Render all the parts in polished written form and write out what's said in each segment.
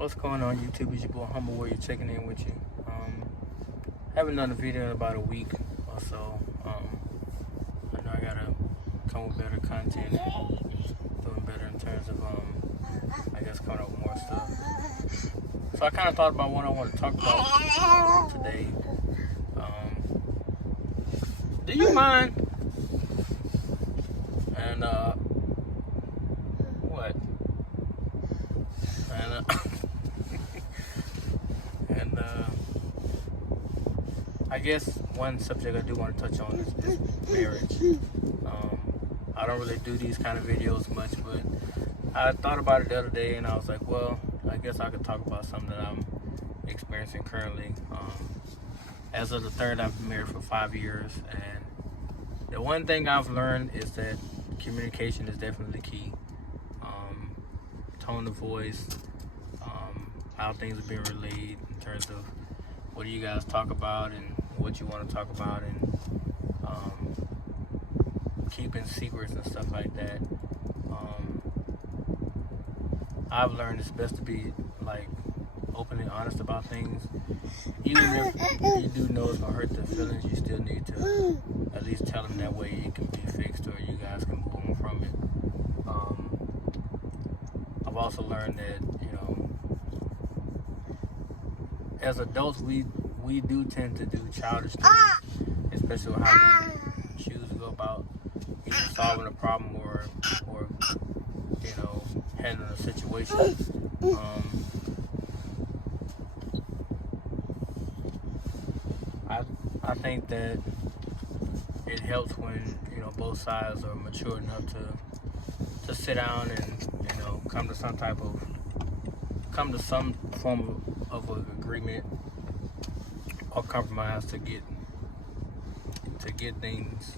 What's going on, YouTube? It's your boy Humble Warrior checking in with you. Haven't done a video in about a week or so. I know I gotta come with better content, doing better in terms of I guess coming up with more stuff. So I kind of thought about what I want to talk about today. Do you mind? And what? And and I guess one subject I do want to touch on is marriage. I don't really do these kind of videos much, but I thought about it the other day and I was like, well, I guess I could talk about something that I'm experiencing currently. As of the third, I've been married for 5 years, and the one thing I've learned is that communication is definitely key. Tone of voice, how things are being relayed in terms of what do you guys talk about and what you want to talk about, and keeping secrets and stuff like that. I've learned it's best to be like open and honest about things. Even if you do know it's gonna hurt their feelings, you still need to at least tell them, that way it can be fixed or you guys can move on from it. I've also learned that, you know, as adults we do tend to do childish things, especially with how we choose to go about either solving a problem or you know, handling a situation. I think that it helps when, you know, both sides are mature enough to sit down and, you know, come to some form of an agreement or compromise to get things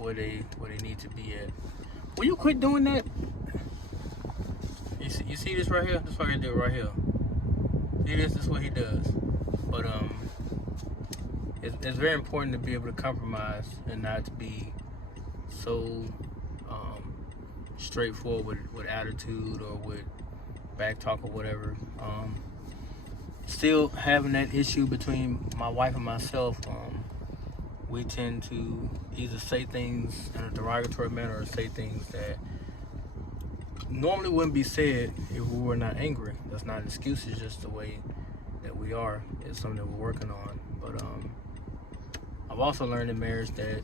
where they need to be at. Will you quit doing that? You see this right here? This is what I do right here. See this? This is what he does. But it's very important to be able to compromise and not to be so straightforward with attitude or with back talk or whatever. Still having that issue between my wife and myself, we tend to either say things in a derogatory manner or say things that normally wouldn't be said if we were not angry. That's not an excuse, it's just the way that we are. It's something that we're working on. But I've also learned in marriage that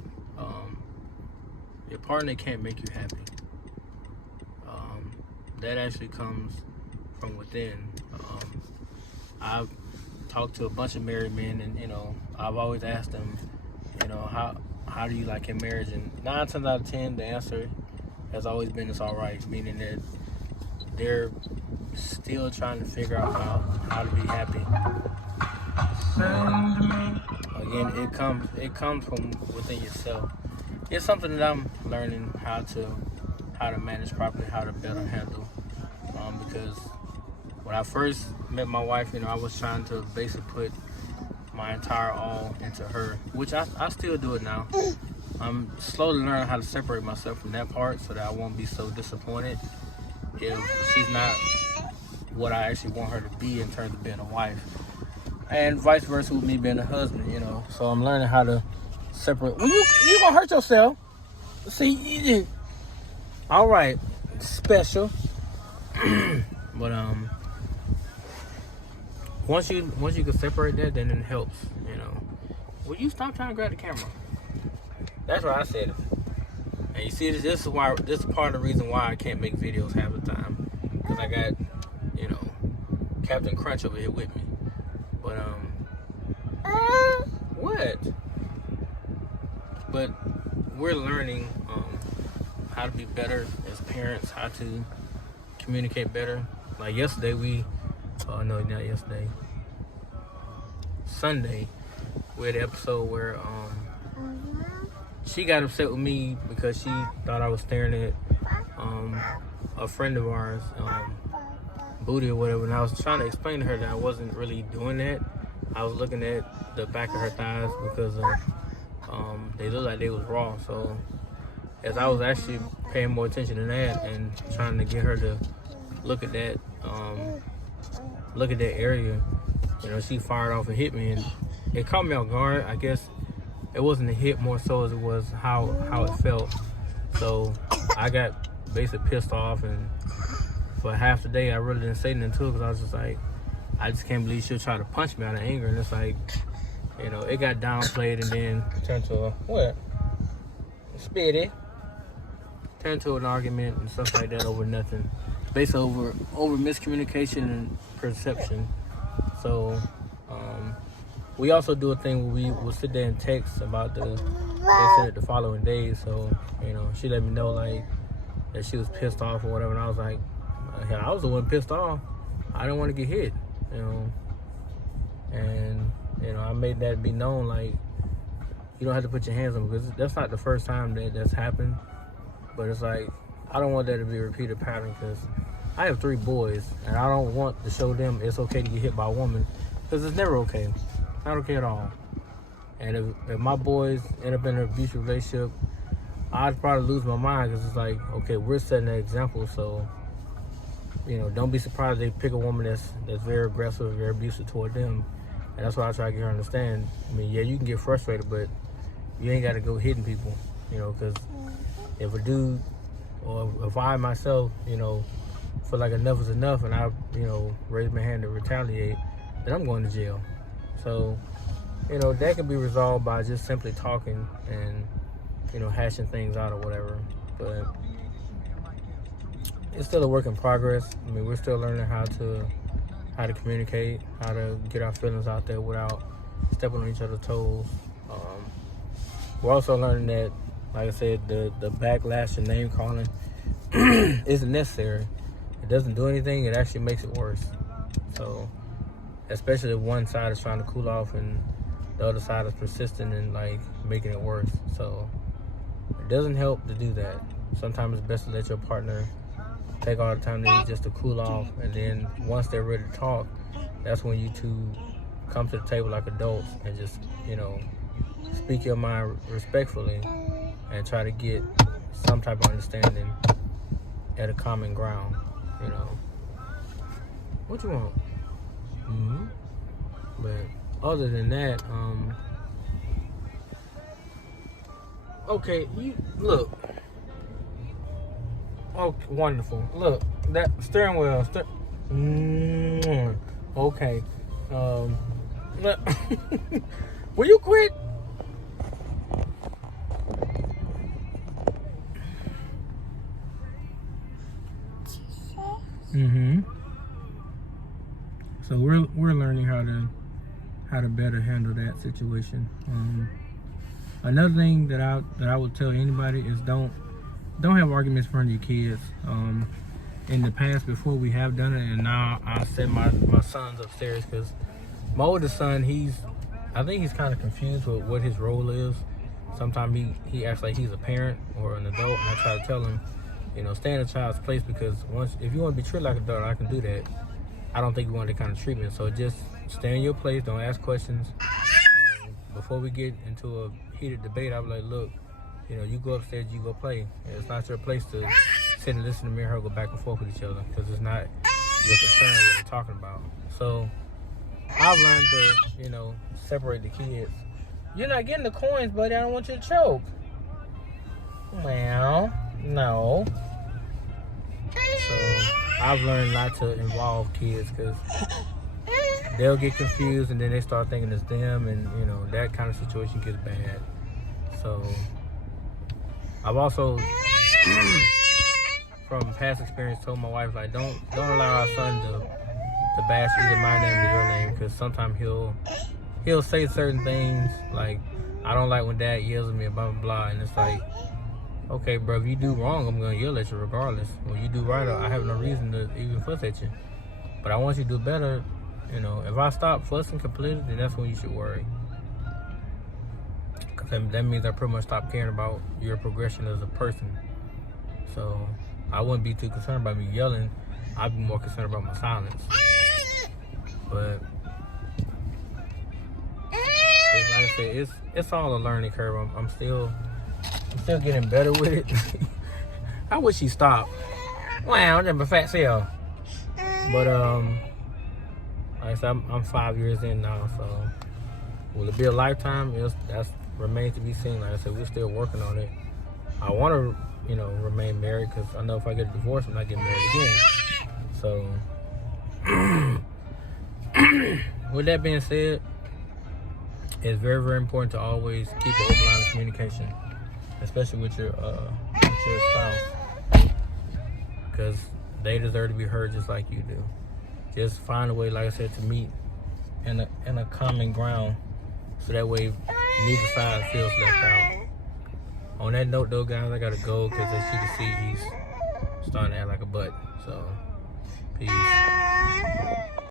your partner can't make you happy. That actually comes from within. I've talked to a bunch of married men, and you know, I've always asked them, you know, how do you like your marriage? And 9 times out of 10, the answer has always been it's all right, meaning that they're still trying to figure out how to be happy. Again, it comes from within yourself. It's something that I'm learning how to manage properly, how to better handle. Because when I first met my wife, you know, I was trying to basically put my entire all into her, which I still do it now. I'm slowly learning how to separate myself from that part so that I won't be so disappointed if she's not what I actually want her to be in terms of being a wife. And vice versa with me being a husband, you know. So I'm learning how to separate. Well, you gonna hurt yourself. See, you did. All right, special. But once you can separate that, then it helps, you know. Will you stop trying to grab the camera? That's why I said it. And you see, this is part of the reason why I can't make videos half the time, because I got, you know, Captain Crunch over here with me. But what? But we're learning how to be better as parents, how to communicate better. Like yesterday, no, not yesterday. Sunday, we had an episode where she got upset with me because she thought I was staring at a friend of ours, booty or whatever, and I was trying to explain to her that I wasn't really doing that. I was looking at the back of her thighs because they looked like they was raw. So as I was actually paying more attention to that and trying to get her to look at that, look at that area. You know, she fired off and hit me, and it caught me off guard. I guess it wasn't a hit more so as it was how it felt. So I got basically pissed off, and for half the day I really didn't say nothing to her because I was just like, I just can't believe she'll try to punch me out of anger. And it's like, you know, it got downplayed and then turned to a, what? Spitty. Turned to an argument and stuff like that over nothing. Basically over miscommunication and perception. So we also do a thing where we will sit there and text about the incident the following day. So, you know, she let me know like that she was pissed off or whatever, and I was like, hell, I was the one pissed off. I didn't want to get hit, you know. And, you know, I made that be known, like, you don't have to put your hands on me, because that's not the first time that's happened. But it's like, I don't want that to be a repeated pattern, because I have 3 boys, and I don't want to show them it's okay to get hit by a woman, because it's never okay. Not okay at all. And if my boys end up in an abusive relationship, I'd probably lose my mind, because it's like, okay, we're setting an example, so, you know, don't be surprised they pick a woman that's very aggressive and very abusive toward them. And that's why I try to get her to understand. I mean, yeah, you can get frustrated, but you ain't got to go hitting people, you know, because if a dude, or if I myself, you know, feel like enough is enough and I, you know, raise my hand to retaliate, then I'm going to jail. So, you know, that can be resolved by just simply talking and, you know, hashing things out or whatever. But it's still a work in progress. I mean, we're still learning how to communicate, how to get our feelings out there without stepping on each other's toes. We're also learning that, like I said, the backlash and name calling isn't necessary. It doesn't do anything. It actually makes it worse. So, especially if one side is trying to cool off and the other side is persistent and like making it worse. So, it doesn't help to do that. Sometimes it's best to let your partner take all the time they need just to cool off, and then once they're ready to talk, that's when you two come to the table like adults and just, you know, speak your mind respectfully and try to get some type of understanding at a common ground, you know. What you want? Mm-hmm. But other than that, okay, you look. Oh, wonderful. Look, that steering wheel. Okay. Look. Will you quit? Mm-hmm. So we're learning how to better handle that situation. Another thing that I would tell anybody is don't have arguments in front of your kids. In the past, before, we have done it, and now I set my sons upstairs because my oldest son, I think he's kind of confused with what his role is. Sometimes he acts like he's a parent or an adult, and I try to tell him, you know, stay in a child's place, because if you want to be treated like an adult, I can do that. I don't think you want that kind of treatment. So just stay in your place. Don't ask questions. You know, before we get into a heated debate, I'll be like, look, you know, you go upstairs, you go play. And it's not your place to sit and listen to me and her go back and forth with each other, because it's not your concern what we're talking about. So I've learned to, you know, separate the kids. You're not getting the coins, buddy. I don't want you to choke. Well, no. So I've learned not to involve kids, because they'll get confused and then they start thinking it's them, and, you know, that kind of situation gets bad. So I've also, from past experience, told my wife, like, don't allow our son to bash either my name or your name, because sometimes he'll say certain things like, I don't like when Dad yells at me, blah blah blah, and it's like, okay, bro, if you do wrong, I'm gonna yell at you regardless. When you do right, I have no reason to even fuss at you. But I want you to do better. You know, if I stop fussing completely, then that's when you should worry. Because that means I pretty much stop caring about your progression as a person. So I wouldn't be too concerned about me yelling. I'd be more concerned about my silence. But like I said, it's all a learning curve. I'm still getting better with it. I wish she stopped. Wow, I'm a fat cell. But like I said, I'm 5 years in now, so will it be a lifetime? That's remains to be seen. Like I said, we're still working on it. I want to, remain married because I know if I get a divorce, I'm not getting married again. So, with that being said, it's very, very important to always keep an open line of communication, especially with your spouse, because they deserve to be heard just like you do. Just find a way, like I said, to meet in a common ground, so that way neither side feels left out. On that note, though, guys, I gotta go because as you can see, he's starting to act like a butt. So, peace.